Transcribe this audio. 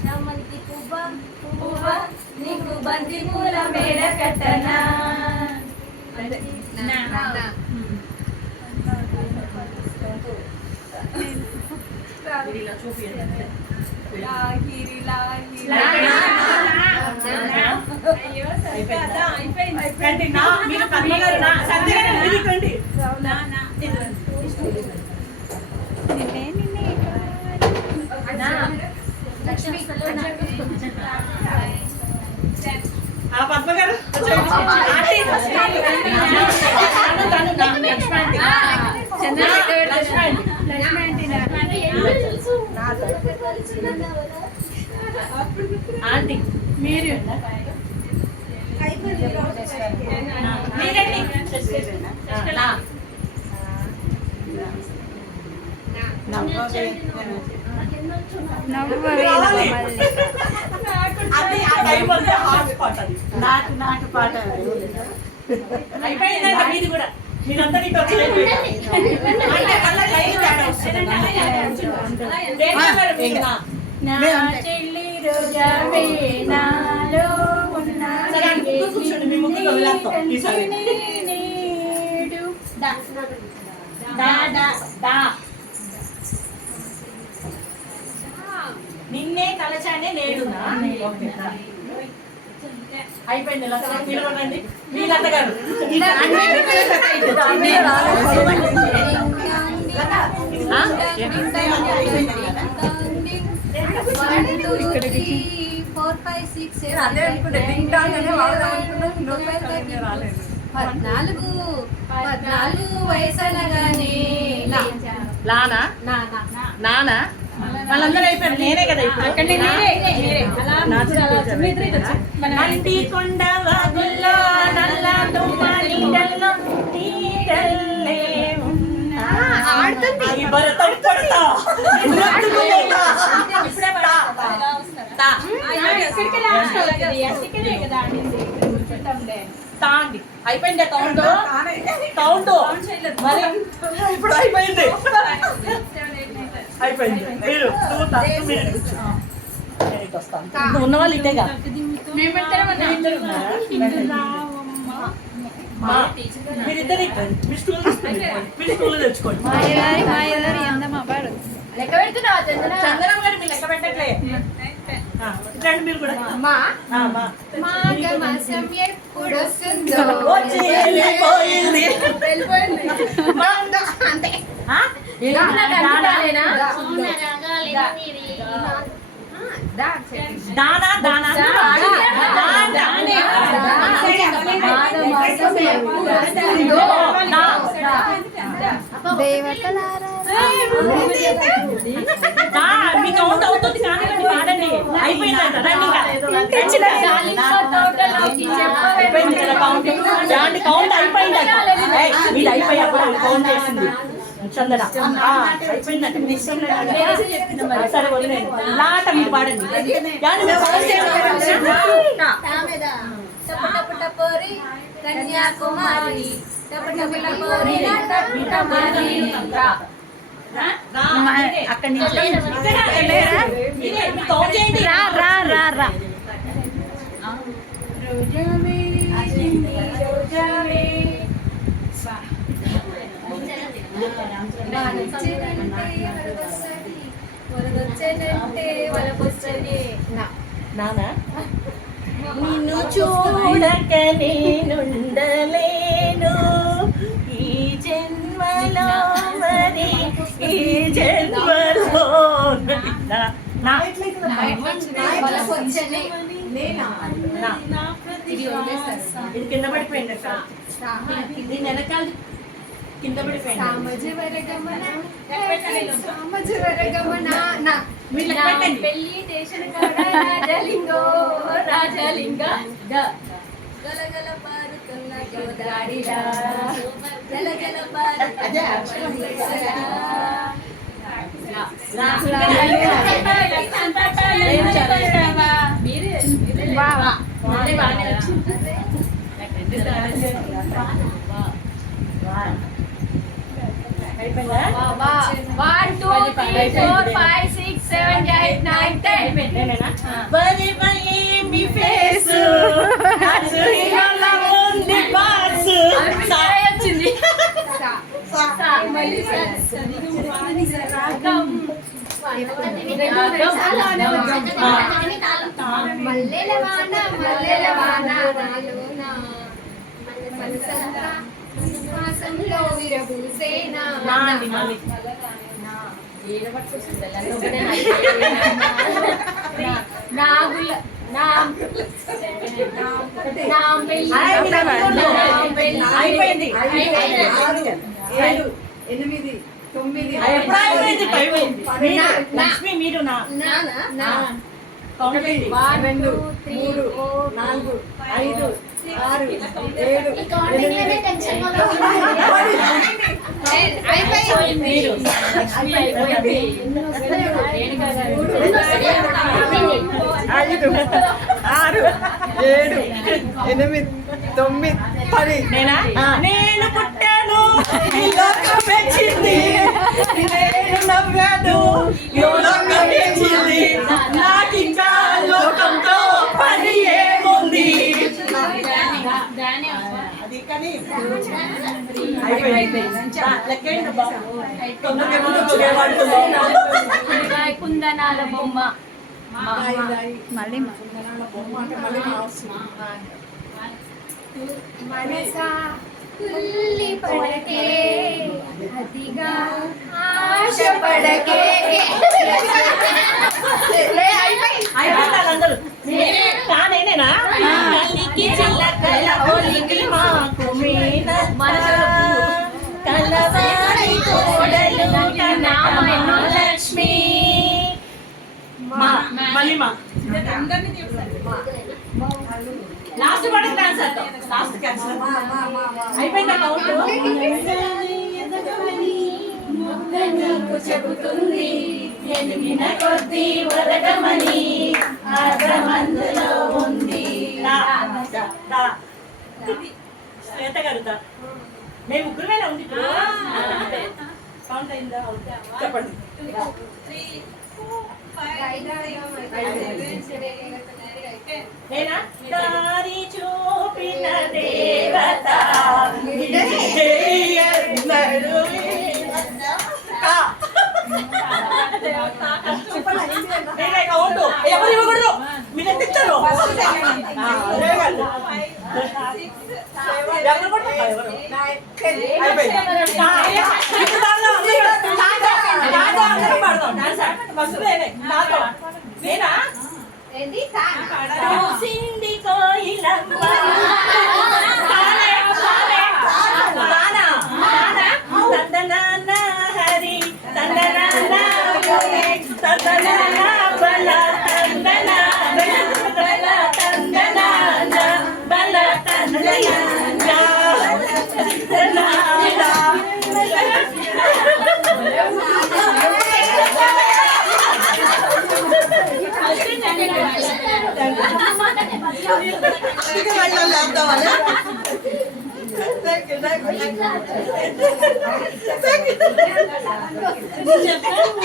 చామంతి పువ్వ నీకు బంతి పూల మేడ కట్టనా పద్మ గారు ఆంటీ మీరు నాటు పాట అయిపోయిందంట మీది కూడా మీరంతా నీకు కూర్చోండి మీ ముగ్గురు వదిలేస్తాం ఈసారి నిన్నే తలచానే నేడునా అయిపోయింది నిలబడండి మీ లత గారు పద్నాలుగు వయసు అనగానే నానా నానా వాళ్ళందరూ అయిపోయారు నేనే కదా కొండ వాగుల్లో నల్ల తుమ్మనిడల్లో నీడల్లే ఉన్నా ఆడుతుంది భరతం పడతా తాండి అయిపోయింది కౌంట్ మరి ఇప్పుడు అయిపోయింది అయిపోయింది మీరు ఉన్న వాళ్ళు ఇటేగా మీరిద్దరు మీ స్కూల్ తెచ్చుకోండి చందనం గారు మీరు లెక్క పెట్టట్లే మీరు కూడా దానా దానా మీ కౌంట్ అవుతుంది కానీ పాడండి అయిపోయిందంట కౌంట్ అయిపోయింది మీరు అయిపోయాప్పుడు కౌంట్ చేసింది చందన సరే వదిలేదు లాట మీరు పాడండి కన్యాకుమారి అక్కడి నుంచి రా నానా నిన్ను చూడక నేనుండలేను ఈ జన్మలో మరి ఈ జన్మలో ఇది కింద పడిపోయింది దీని వెనకాల కింద పడిపోయింది పెళ్లి స్టేషన్ రాజలింగో రాజలింగ గలగల పారుతున్న గోదారిలా జల జల పారే అదే అక్షరం అయిపోయిందా? 1 2 3 4 5 6 7 8 9 10 నేనేనా? బలి బలి మీ ఫేసు అచ్చు హీరోలా ఉంది బాసు వచ్చింది మల్లెల వాన మల్లెల వాన నాలోన మనసంతా శ్వాసంలో విరబూసేనా నాది నాది నాగుల అయిపోయింది 7 8 9 అయిపోయింది లక్ష్మి మీరు నా కౌంట్ చేయండి 2 3 4 5 6 7 మీరు లక్ష్మి అయిపోయింది 5 6 7 8 9 10 నేనా నేను పుట్టాను ఈ లోకం మెచ్చింది నేను నవ్వాను ఈ లోకం మెచ్చింది నాకింకా లోకంతో పని ఏముంది అది కానీ అయిపోయింది లెక్కేయండి బాబు తొందరగా ముందుకు వాడుతున్నాం కుందనాల బొమ్మ మళ్ళీ మనసా తుల్లి పడకే అతిగా ఆశ పడకే అందరూ నేనేనా కలికి చిల్లకల ఒలికి మాకు కలవారి కోడలు కనకమ్మ లక్ష్మి మళ్ళీ లాస్ట్ కూడా క్యాన్సర్ లాస్ట్ క్యాన్సర్ అయిపోయిందా నీకు చెబుతుంది ఎదిగిన కొద్ది వదగమని అర్థమందులో ఉంది శ్వేత గారు మేము ముగ్గురుమేనా ఉంది కౌంట్ అయిందా చెప్పండి నేనా దారి చూపిన దేవత ఎవరు ఇవ్వకూడదు మీరు ఎత్తిచ్చారు నేనా సిండి కోయిలమ్మ తందనాన్న హరి తందనాన్న తందనాన్న బల తందనా బల తందనాన్న బల తందనాన్న Thank you.